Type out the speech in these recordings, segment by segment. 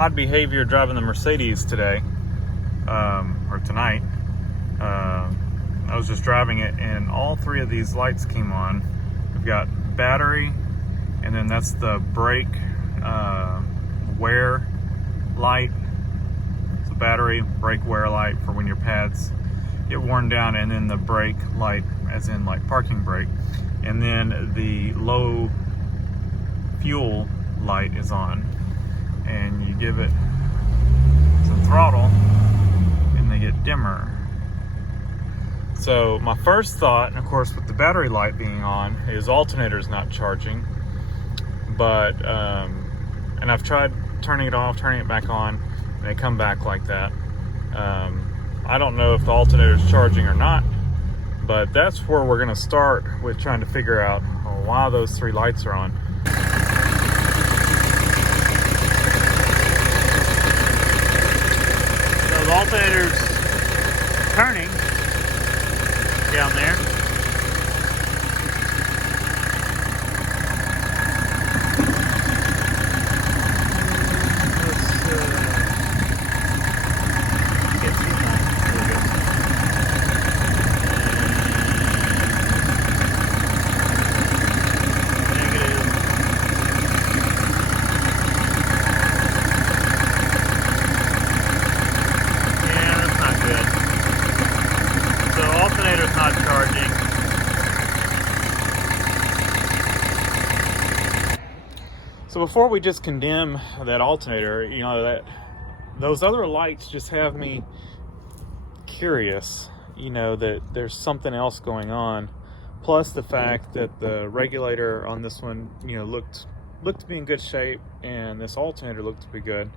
odd behavior driving the Mercedes today, or tonight. I was just driving it and all three of these lights came on. We've got battery, and then that's the brake wear light. So battery, brake wear light for when your pads get worn down, and then the brake light as in like parking brake. And then the low fuel light is on. And you give it some throttle and they get dimmer. So my first thought, and of course with the battery light being on, is alternator's not charging. But, and I've tried turning it off, turning it back on, and they come back like that. I don't know if the alternator's charging or not, but that's where we're gonna start with trying to figure out why those three lights are on. So the alternator's turning down there. Not charging. So before we just condemn that alternator, you know, that those other lights just have me curious, you know, that there's something else going on. Plus the fact that the regulator on this one, you know, looked to be in good shape, and this alternator looked to be good.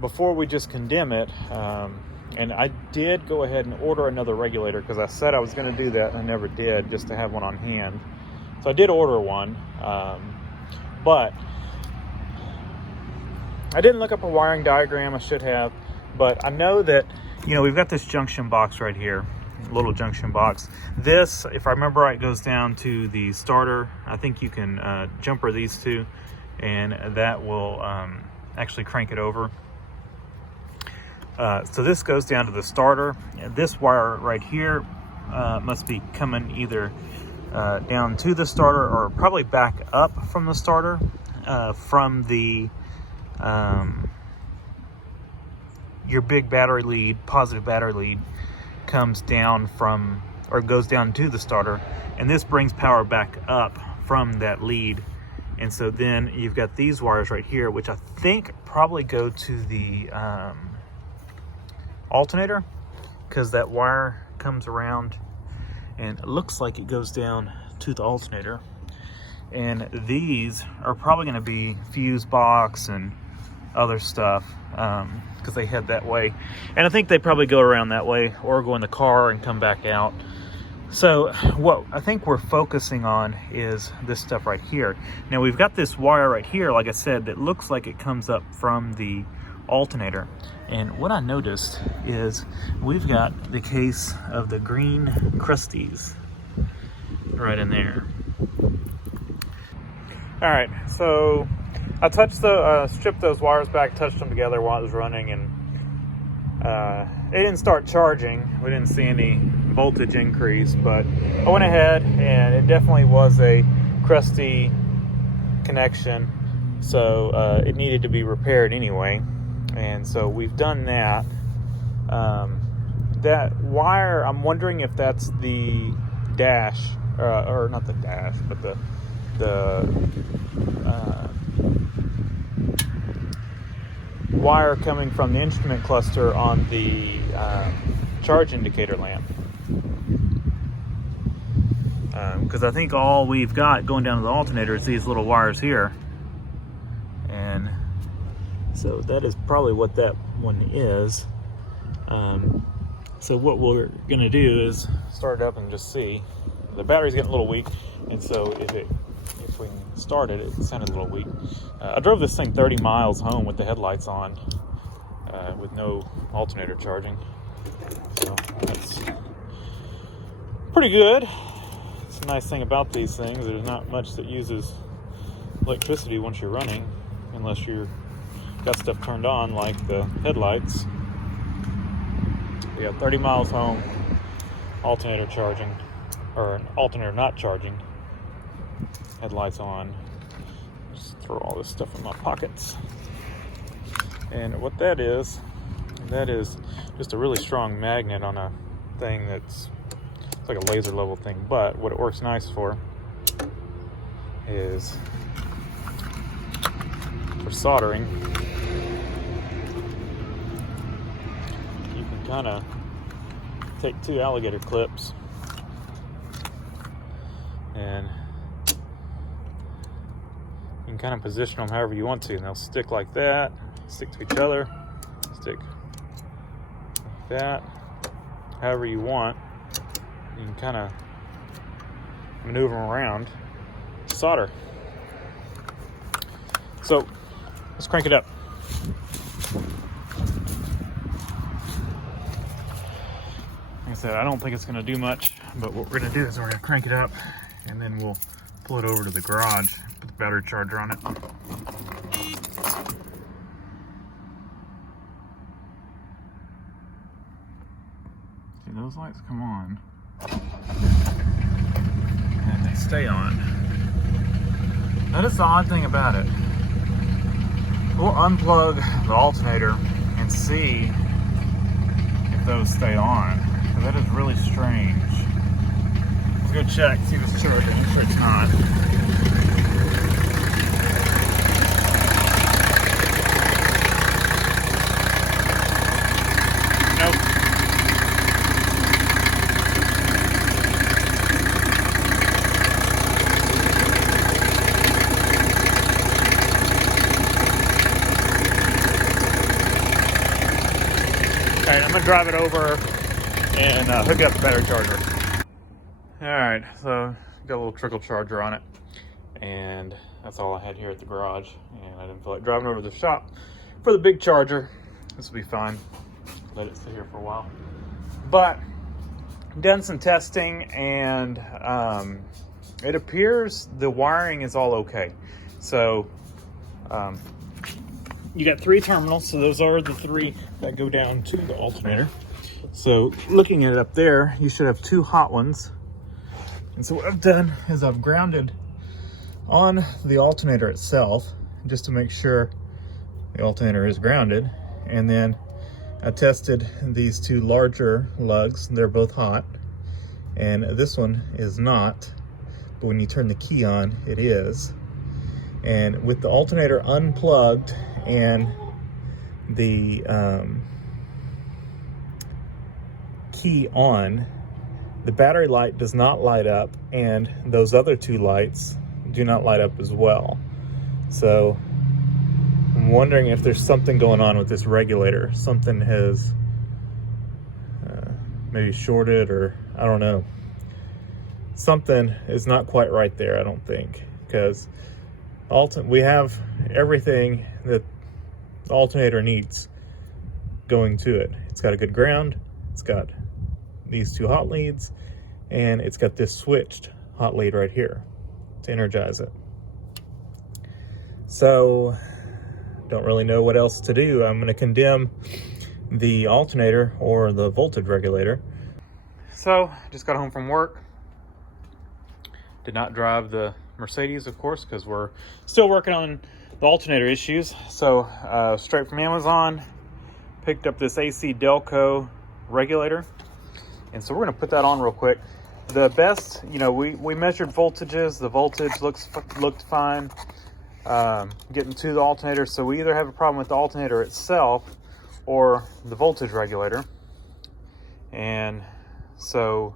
Before we just condemn it, and I did go ahead and order another regulator because I said I was going to do that and I never did, just to have one on hand. So I did order one, but I didn't look up a wiring diagram. I should have, but I know that, you know, we've got this junction box right here, little junction box. This, if I remember right, goes down to the starter. I think you can jumper these two, and that will actually crank it over. So this goes down to the starter. This wire right here must be coming either down to the starter or probably back up from the starter, from the your big battery lead, positive battery lead, comes down from, or goes down to the starter, and this brings power back up from that lead. And so then you've got these wires right here, which I think probably go to the alternator, because that wire comes around and it looks like it goes down to the alternator. And these are probably going to be fuse box and other stuff, because they head that way, and I think they probably go around that way or go in the car and come back out. So what I think we're focusing on is this stuff right here. Now we've got this wire right here, like I said, that looks like it comes up from the alternator. And what I noticed is we've got the case of the green crusties right in there. All right, so I touched stripped those wires back, touched them together while it was running, and it didn't start charging. We didn't see any voltage increase, but I went ahead and it definitely was a crusty connection, so it needed to be repaired anyway. And so we've done that. That wire, I'm wondering if that's the dash, or not the dash, but the wire coming from the instrument cluster on the charge indicator lamp. Because I think all we've got going down to the alternator is these little wires here. And so that is probably what that one is. So what we're gonna do is start it up and just see. The battery's getting a little weak, and so if we start it, it sounded a little weak. I drove this thing 30 miles home with the headlights on, with no alternator charging. So that's pretty good. It's a nice thing about these things. There's not much that uses electricity once you're running, unless you're got stuff turned on like the headlights. We got 30 miles home, alternator charging, or an alternator not charging, headlights on. Just throw all this stuff in my pockets. And what that is just a really strong magnet on a thing it's like a laser level thing, but what it works nice for is for soldering. You can kind of take two alligator clips and you can kind of position them however you want to, and they'll stick like that, stick to each other, stick like that, however you want. You can kind of maneuver them around, solder. So let's crank it up. Like I said, I don't think it's going to do much, but what we're going to do is we're going to crank it up and then we'll pull it over to the garage, put the battery charger on it. See, those lights come on and they stay on. That is the odd thing about it. We'll unplug the alternator and see if those stay on. Because that is really strange. Let's go check, see if it's charging. I'm sure it's not. Nope. Alright, I'm gonna drive it over and hook up the battery charger. Alright, so got a little trickle charger on it, and that's all I had here at the garage, and I didn't feel like driving over to the shop for the big charger. This will be fine. Let it sit here for a while. But done some testing, and it appears the wiring is all okay. So you got 3 terminals, so those are the 3 that go down to the alternator. So looking at it up there, you should have 2 hot ones. And so what I've done is I've grounded on the alternator itself just to make sure the alternator is grounded. And then I tested these 2 larger lugs. They're both hot. And this one is not, but when you turn the key on, it is. And with the alternator unplugged and the key on, the battery light does not light up, and those other 2 lights do not light up as well. So I'm wondering if there's something going on with this regulator. Something has maybe shorted, or I don't know. Something is not quite right there, I don't think, because we have everything that the alternator needs going to it. It's got a good ground, it's got these 2 hot leads, and it's got this switched hot lead right here to energize it. So don't really know what else to do. I'm going to condemn the alternator or the voltage regulator. So just got home from work. Did not drive the Mercedes, of course, because we're still working on the alternator issues. So straight from Amazon, picked up this AC Delco regulator, and so we're going to put that on real quick. The best, you know, we measured voltages. The voltage looked fine getting to the alternator, so we either have a problem with the alternator itself or the voltage regulator. And so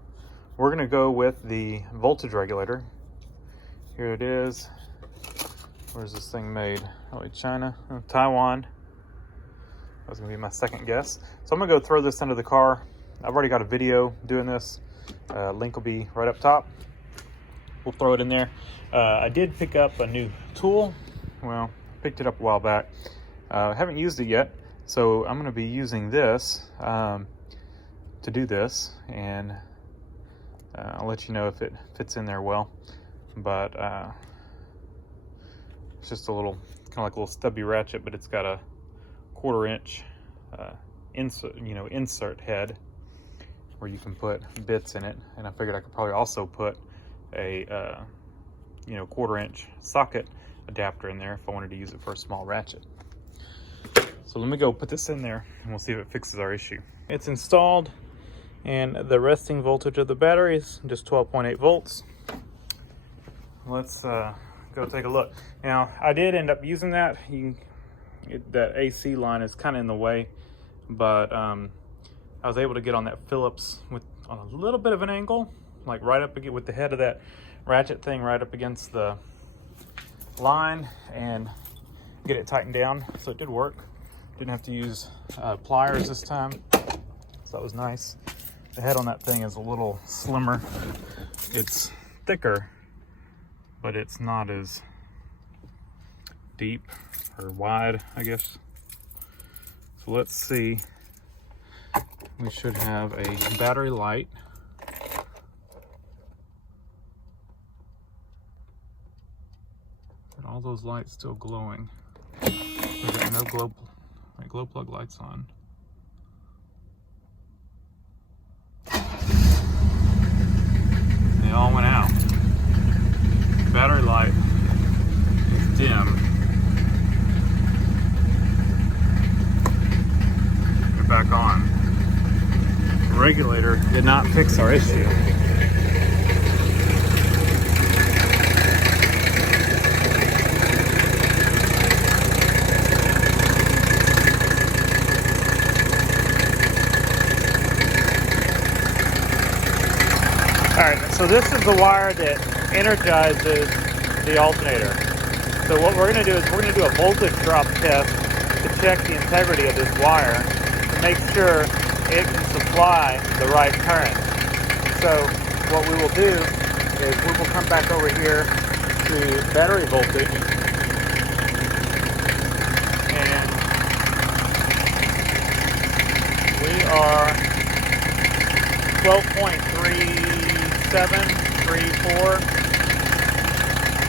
we're going to go with the voltage regulator. Here it is. Where's this thing made? Probably China, Taiwan. That was gonna be my second guess. So I'm gonna go throw this into the car. I've already got a video doing this. Link will be right up top. We'll throw it in there. I did pick up a new tool. Well, picked it up a while back. I haven't used it yet. So I'm gonna be using this to do this, and I'll let you know if it fits in there well. But it's just a little, kind of like a little stubby ratchet, but it's got a 1/4" insert head where you can put bits in it, and I figured I could probably also put a 1/4" socket adapter in there if I wanted to use it for a small ratchet. So let me go put this in there and we'll see if it fixes our issue. It's installed, and the resting voltage of the battery is just 12.8 volts. Let's go take a look. Now, I did end up using that. That AC line is kind of in the way, but I was able to get on that Phillips on a little bit of an angle, like right up with the head of that ratchet thing right up against the line, and get it tightened down. So it did work. Didn't have to use pliers this time, so that was nice. The head on that thing is a little slimmer. It's thicker, but it's not as deep or wide, I guess. So let's see. We should have a battery light. And all those lights still glowing. We got no glow plug lights on. They all went out. Battery light is dim. Get back on. Regulator did not fix our issue. Alright, so this is the wire that energizes the alternator. So what we're going to do is we're going to do a voltage drop test to check the integrity of this wire to make sure it can supply the right current. So what we will do is we will come back over here to battery voltage, and we are 12.3734.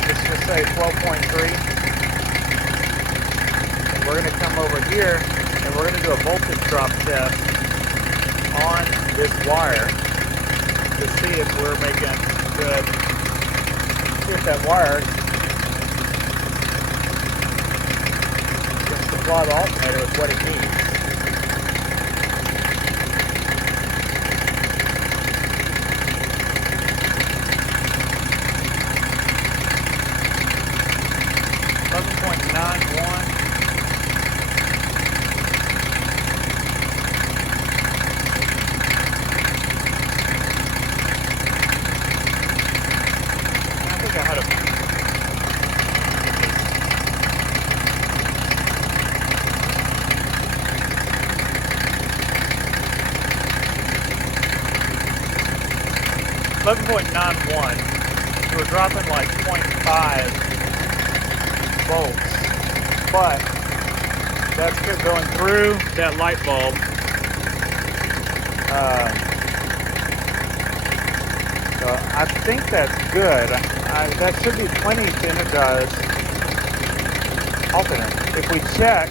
Let's just say 12.3. And we're going to come over here and we're going to do a voltage drop test on this wire to see if we're making good. See if that wire can supply the alternator with what it needs. .91, so we're dropping like 0.5 volts, but that's good going through that light bulb. So I think that's good. That should be plenty to energize alternator. If we check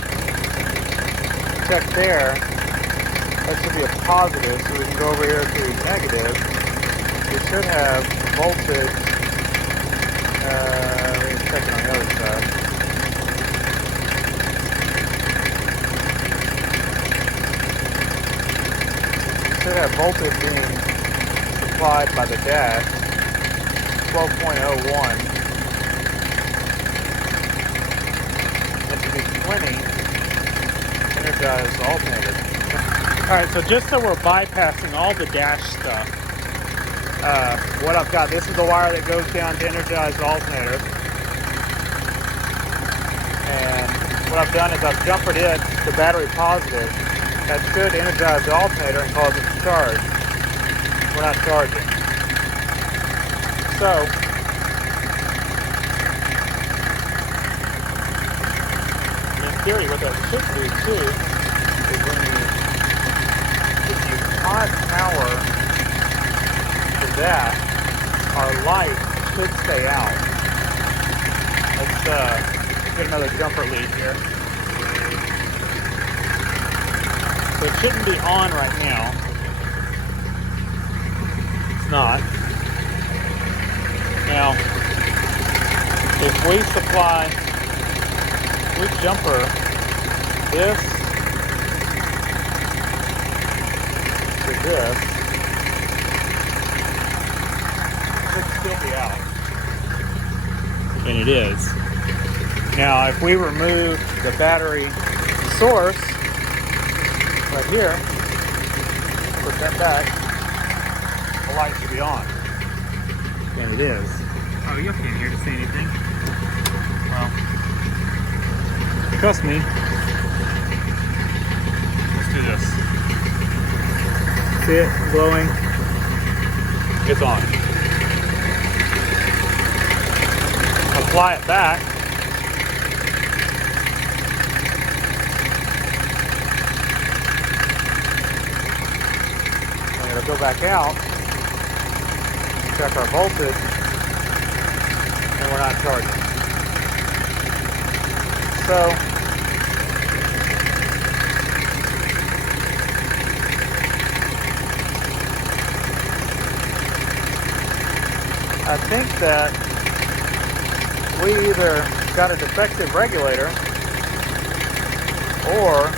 there, that should be a positive, so we can go over here to negative. We should have voltage. Let me check it on the other side. We should have voltage being supplied by the dash, 12.01. That should be plenty to energize the alternator. Alright, so just so we're bypassing all the dash stuff, what I've got, this is the wire that goes down to energize the alternator. And what I've done is I've jumpered it to battery positive. That should energize the alternator and cause it to charge. We're not charging. So, in theory, what that should do too is if you add power that, our light should stay out. Let's get another jumper lead here. So it shouldn't be on right now. It's not. Now, if we supply, we jumper this to this, it should still be out. And it is. Now, if we remove the battery source right here, put that back, the light should be on. And it is. Oh, you can't hear to see anything. Well, trust me. Let's do this. See it glowing? It's on. Apply it back. And it'll go back out. Check our voltage. And we're not charging. So, I think that we either got a defective regulator or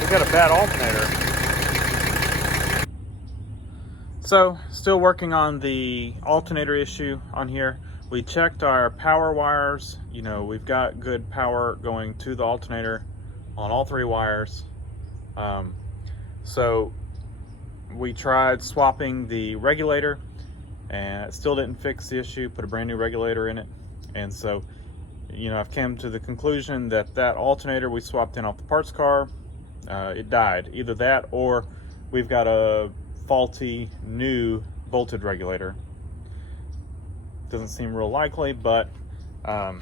we got a bad alternator. So, still working on the alternator issue on here. We checked our power wires. You know, we've got good power going to the alternator on all three wires. So we tried swapping the regulator and it still didn't fix the issue. Put a brand new regulator in it. And so, you know, I've come to the conclusion that that alternator we swapped in off the parts car, it died. Either that or we've got a faulty new voltage regulator. Doesn't seem real likely, but I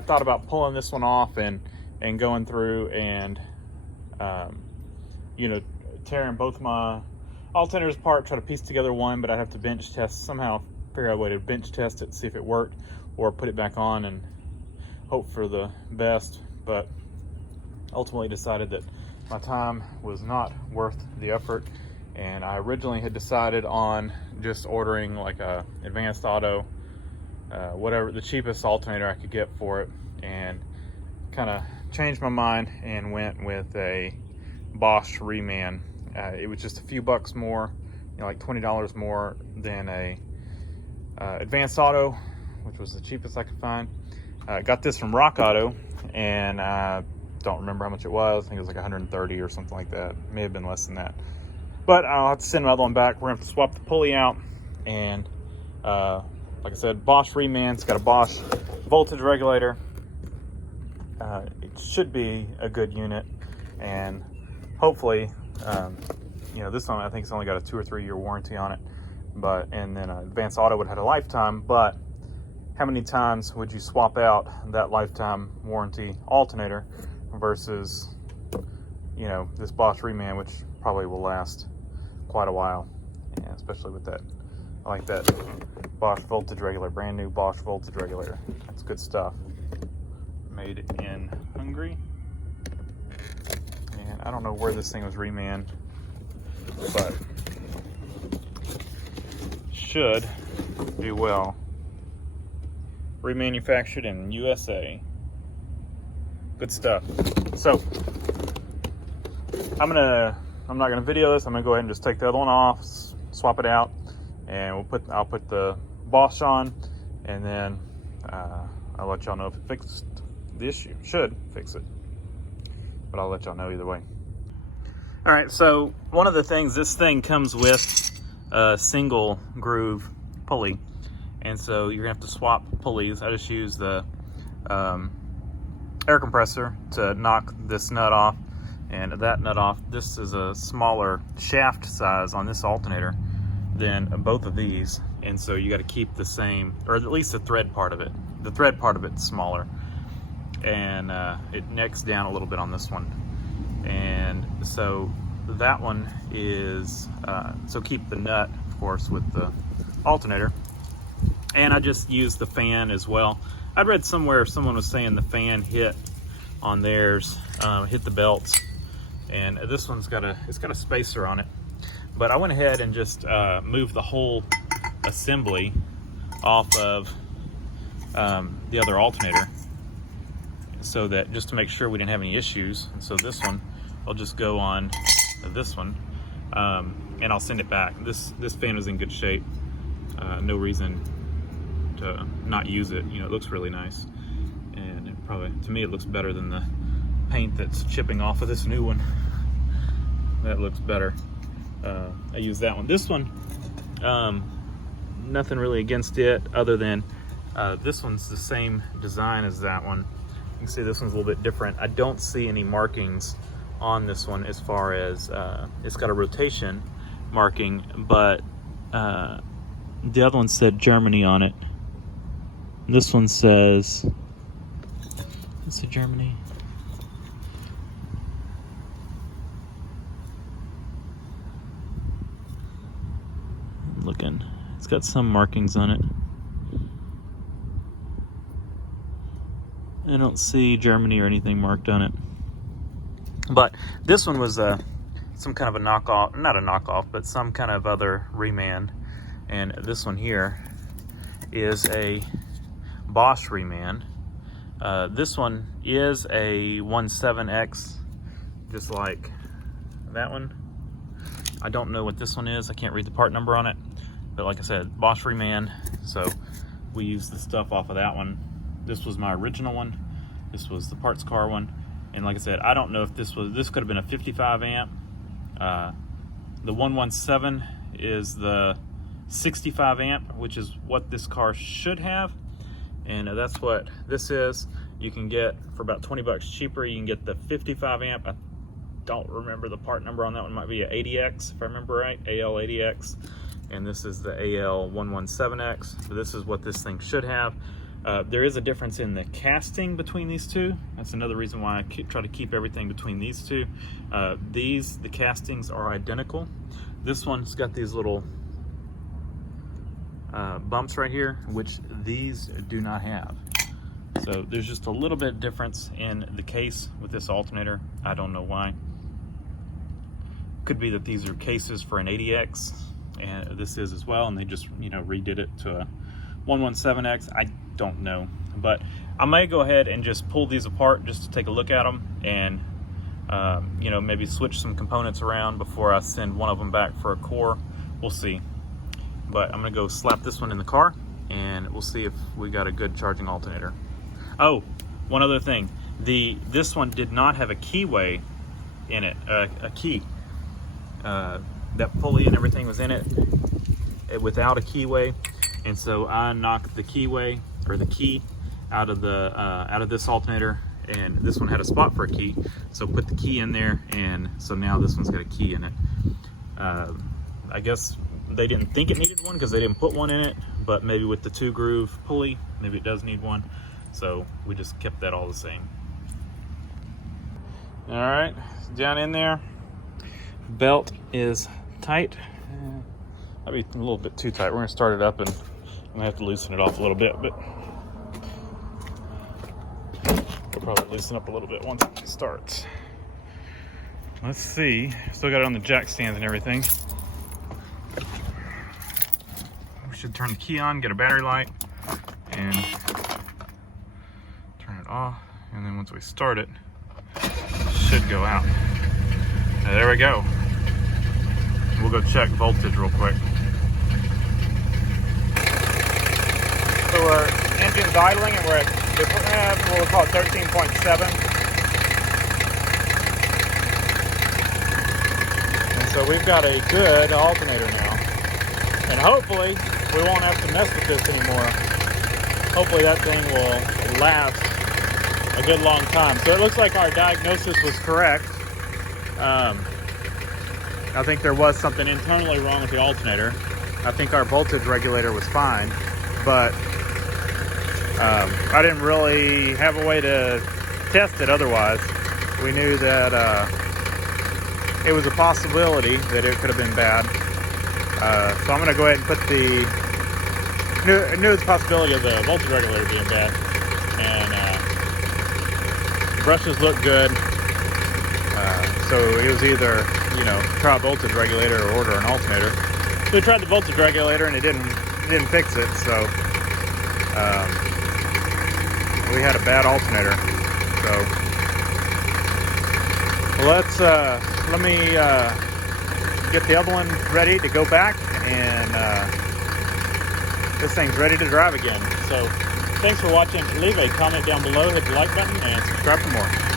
thought about pulling this one off and going through and you know, tearing both my alternators apart, try to piece together one, but I'd have to bench test, somehow figure out a way to bench test it, see if it worked, or put it back on and hope for the best. But ultimately decided that my time was not worth the effort, and I originally had decided on just ordering like a advanced auto, whatever, the cheapest alternator I could get for it, and kind of changed my mind and went with a Bosch reman. It was just a few bucks more, you know, like $20 more than a advanced auto, which was the cheapest I could find. Got this from Rock Auto, and I don't remember how much it was. I think it was like 130 or something like that. May have been less than that. But I'll have to send my other one back. We're gonna have to swap the pulley out, and like I said, Bosch reman. It's got a Bosch voltage regulator. It should be a good unit, and hopefully, you know, this one I think it's only got a 2 or 3 year warranty on it. But and then Advanced Auto would have had a lifetime. But how many times would you swap out that lifetime warranty alternator versus, you know, this Bosch reman, which probably will last quite a while, yeah, especially with that. I like that Bosch voltage regulator, brand new Bosch voltage regulator. That's good stuff. Made in Hungary. And I don't know where this thing was remanned, but should do well. Remanufactured in USA. Good stuff. So I'm not gonna video this. I'm gonna go ahead and just take the other one off, swap it out, and I'll put the Bosch on, and then I'll let y'all know if it fixed the issue. Should fix it, but I'll let y'all know either way. All right, so one of the things, this thing comes with a single groove pulley, and so you're gonna have to swap pulleys. I just use the air compressor to knock this nut off and that nut off. This is a smaller shaft size on this alternator than both of these, and so you got to keep the same, or at least the thread part of it. The thread part of it's smaller, and it necks down a little bit on this one, and so that one is so keep the nut, of course, with the alternator. And I just use the fan as well. I'd read somewhere someone was saying the fan hit on theirs, hit the belts, and this one's got a spacer on it. But I went ahead and just moved the whole assembly off of the other alternator, so that just to make sure we didn't have any issues. And so this one, I'll just go on this one, and I'll send it back. This fan is in good shape. No reason to not use it. You know, it looks really nice, and it probably, to me, it looks better than the paint that's chipping off of this new one. That looks better. I use that one. This one, nothing really against it other than this one's the same design as that one. You can see this one's a little bit different. I don't see any markings on this one as far as it's got a rotation marking, but the other one said Germany on it. This one says, let's see, Germany. Looking, it's got some markings on it. I don't see Germany or anything marked on it. But this one was some kind of a knockoff, not a knockoff, but some kind of other reman. And this one here is a Bosch reman. This one is a 17X, just like that one. I don't know what this one is. I can't read the part number on it. But like I said, Bosch reman. So we used the stuff off of that one. This was my original one. This was the parts car one. And like I said, I don't know if this could have been a 55 amp. The 117 is the 65 amp, which is what this car should have. And that's what this is. You can get for about 20 bucks cheaper. You can get the 55 amp. I don't remember the part number on that one. It might be a 80X if I remember right, AL80X. And this is the AL117X. So this is what this thing should have. There is a difference in the casting between these two. That's another reason why I try to keep everything between these two. The castings are identical. This one's got these little bumps right here, which these do not have. So there's just a little bit of difference in the case with this alternator. I don't know why. Could be that these are cases for an 80X, and this is as well, and they just, you know, redid it to a 117X. I don't know, but I may go ahead and just pull these apart just to take a look at them, and you know, maybe switch some components around before I send one of them back for a core. We'll see. But I'm gonna go slap this one in the car, and we'll see if we got a good charging alternator. Oh, one other thing. This one did not have a keyway in it, a key. That pulley and everything was in it without a keyway, and so I knocked the keyway, or the key, out of this alternator, and this one had a spot for a key, so put the key in there, and so now this one's got a key in it. I guess they didn't think it needed one because they didn't put one in it, but maybe with the 2-groove pulley, maybe it does need one, so we just kept that all the same. All right, down in there, belt is tight. Might be a little bit too tight. We're gonna start it up, and I'm gonna have to loosen it off a little bit, but we'll probably loosen up a little bit once it starts. Let's see, still got it on the jack stands and everything. We should turn the key on, get a battery light, and turn it off, and then once we start it, it should go out. Now, there we go. We'll go check voltage real quick. So our engine's idling, and we're at, we'll call it 13.7. And so we've got a good alternator now. And hopefully we won't have to mess with this anymore. Hopefully that thing will last a good long time. So it looks like our diagnosis was correct. I think there was something internally wrong with the alternator. I think our voltage regulator was fine, but I didn't really have a way to test it otherwise. We knew that it was a possibility that it could have been bad. So I'm gonna go ahead and put I knew it's a possibility of the voltage regulator being bad. And brushes look good. So it was either, you know, try a voltage regulator or order an alternator. So we tried the voltage regulator and it didn't fix it. So we had a bad alternator. So let me get the other one ready to go back, and this thing's ready to drive again. So thanks for watching. Leave a comment down below, hit the like button, and subscribe for more.